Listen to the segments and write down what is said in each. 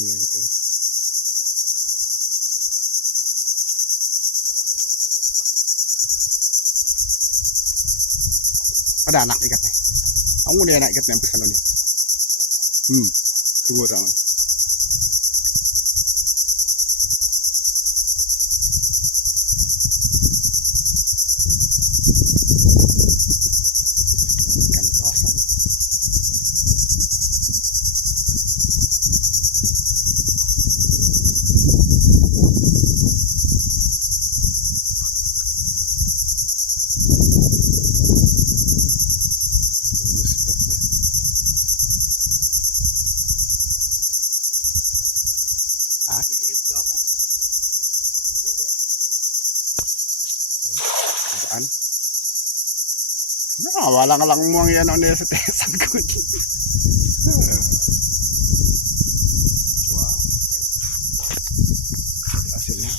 ini gitu. Ada anak ikat nih. Kamu dia anak ikat nih sampai sana nih. Tunggu rawan. Ikan kawasan. Tunggu spotnya. Apaan? Nah, walang-walang mo ang yan ang nilasatesan ko. Jual. Hasilnya.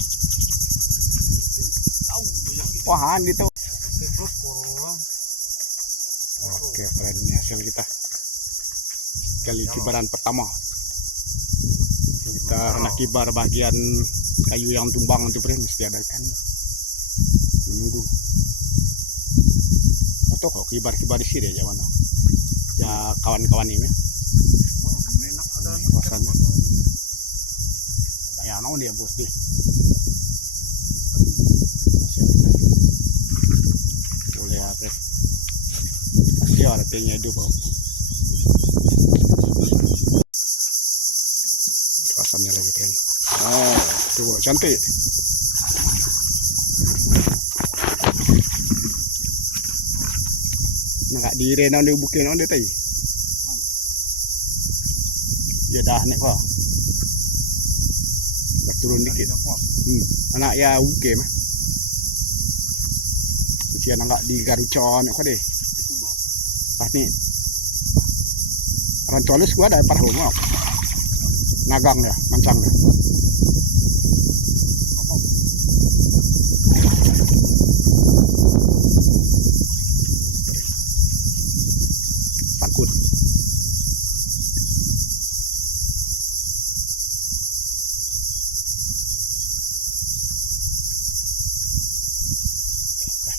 Wahan dito. Oke, friend, ini hasil kita. Kali kibaran pertama. Kita kena kibar bagian kayu yang tumbang itu, friend, mesti ada ikan. Menunggu. Atau kok kibar-kibar di sini aja mana? Ya kawan-kawan ini. Kawasannya. Ya, no dia bos deh. Hasilnya. Boleh ya, friend. Kasih artinya hidup. Kawasannya lagi, friend. Oh, coba cantik. Nak dire nang dia bukin on dia tadi. Ya dah naik kok. Dah turun dikit. Anak ya uke mah. Usia nak di garucon kok deh. Pas ni. Rancolus gua ada parah mau. Nagang ya, mancang ya. Takut.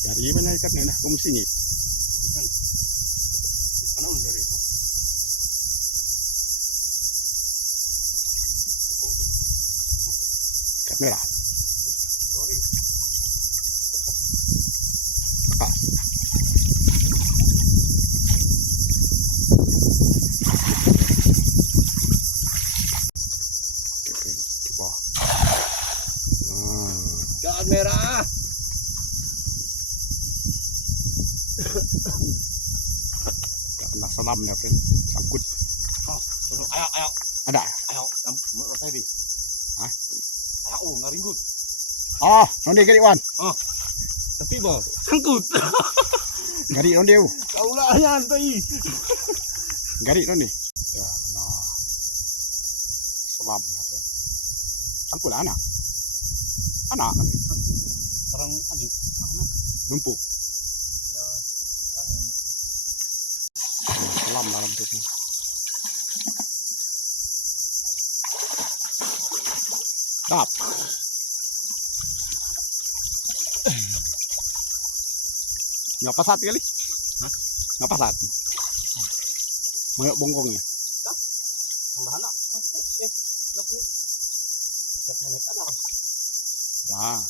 Dari mana ikannya nah, kamu sini? Mana dari itu? Ikan merah. Coba. Ikan merah. Gak kena salam ya, friend. Sangkut. Ayo. Ada? Ayo, menurut saya di. Hah? Ayo, ngaringgut. Oh, nonde gari wan. Tapi bang, sangkut. Gari nonde. Kaulah nyantai. Gari nonde. Ya, kena salam ya, friend. Sangkut anak. Anak kali. Sekarang adik, sekarang Numpuk. ya, sekarang ini. Salam dalam tutnya. Stop. Ngapa saat kali? Hah? Ngapa saat? Mayok bongkongnya. Tambah anak. Lepas. Ikatnya naik ada. Dah.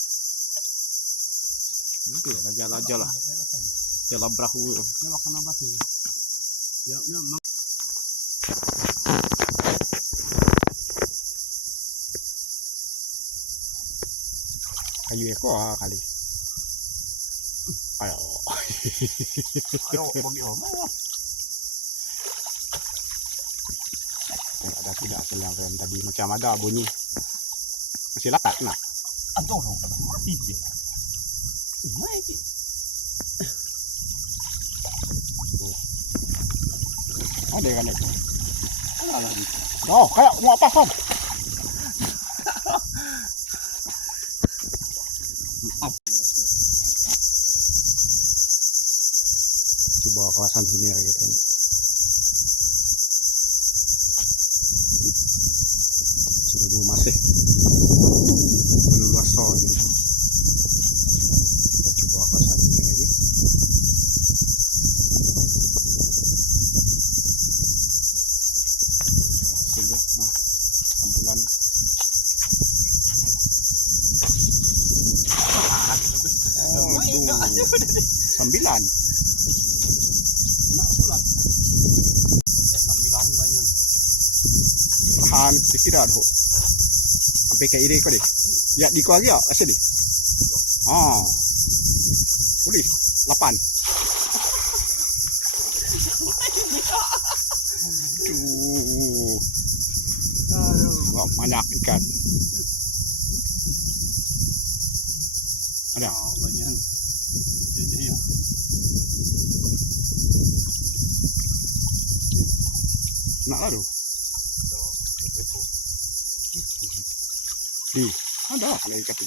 Nanti raja-raja lah. Jalan perahu. Ya makan apa tuh? Ya, Kayu eko kali. Ayo. ayo bagi om. Ada tidak hasil yang keren tadi macam ada bunyi. Masih lakat nak. Aduh, mati dia. Mati. Ada kan itu. Ada lagi. Oh, kayak mau apa kan? Coba kawasan sini lagi, friend. masih berluasa je tu. Kita cuba kawasan ini lagi. Sudah, tambulan. Aduh, 9. Nak bulat. Sambilan banyak. Perlahan sikit dah tu. Sampai ke ide kau deh. Ya di kau lagi tak? Asal deh. Boleh. 8. Aduh. Banyak ikan. Ada. Banyak. Jadi ya. Nak lah tu. Ada kalau ikat tu.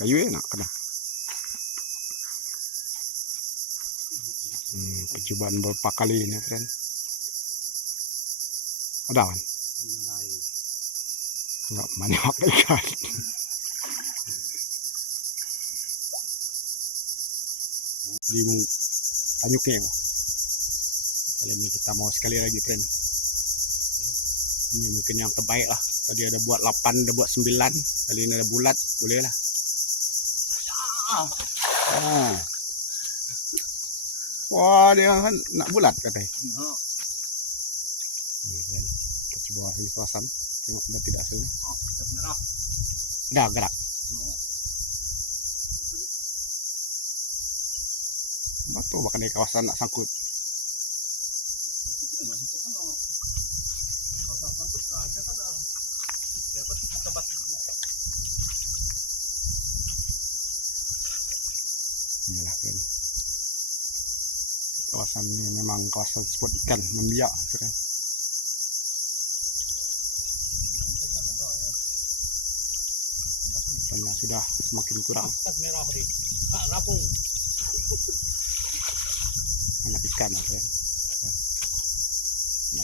Kayu nak kena. Percubaan beberapa kali ni, friend. Ada kan? Enggak banyak ikan. Di tanyuknya. Kali ini kita mau sekali lagi, friend. Ini mungkin yang terbaik lah. Tadi ada buat 8, ada buat 9. Kali ini ada bulat, boleh lah. Wah, dia kan nak bulat katanya. Kita coba sini kawasan. Tengok dah tidak hasilnya. Dah gerak. Betul bahkan di kawasan nak sangkut. Inilah kan. Kawasan ini memang kawasan spot ikan membiak, kan. Ikannya sudah semakin kurang. Merah tadi. Rapung. Anak ikan, kan.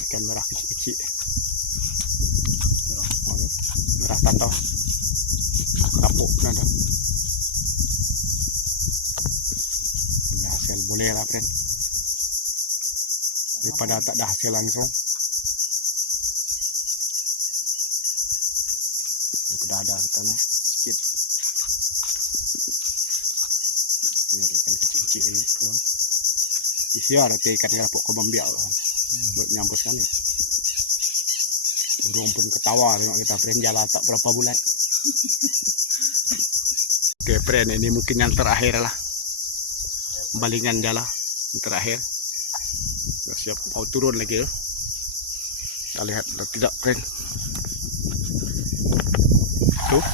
Ikan merah kecil-kecil. Merah tantau. Kerapuk ada. Ini hasil boleh lah, friend. Daripada tak ada hasil langsung. Sudah ada katanya sedikit. Ini ada ikan kecil-kecil ini. Isi ada ikan kerapuk kau membiak lah. Nyampus kan ni. Burung pun ketawa tengok kita, friend. Jalan tak berapa bulan. Oke, friend, ini mungkin yang terakhir lah. Balingan jalan yang terakhir. Sudah siap mau turun lagi ya. Kita lihat atau tidak, friend. Tuh.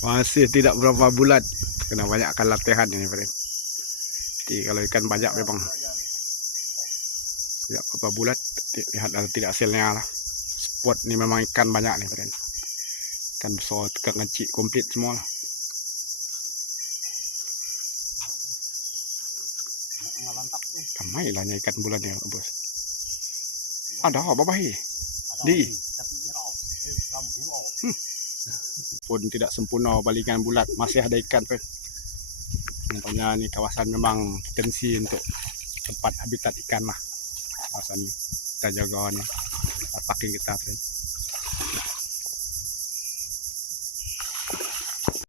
Masih tidak berapa bulat. Kena banyakkan latihan ini, friend. Jadi kalau ikan banyak memang tidak berapa bulat. Lihat ada tidak hasilnya lah. Spot ni memang ikan banyak nih, friend. Ikan besar, ikan kecil, komplit semua lah. Kamai lah ikan bulan ni, bos. Ada apa bahi? Di. Pun tidak sempurna balingan bulat, masih ada ikan, friend. Nampaknya ni kawasan memang potensi untuk tempat habitat ikan lah. Kawasan ni kita jaga ni, parking kita, friend.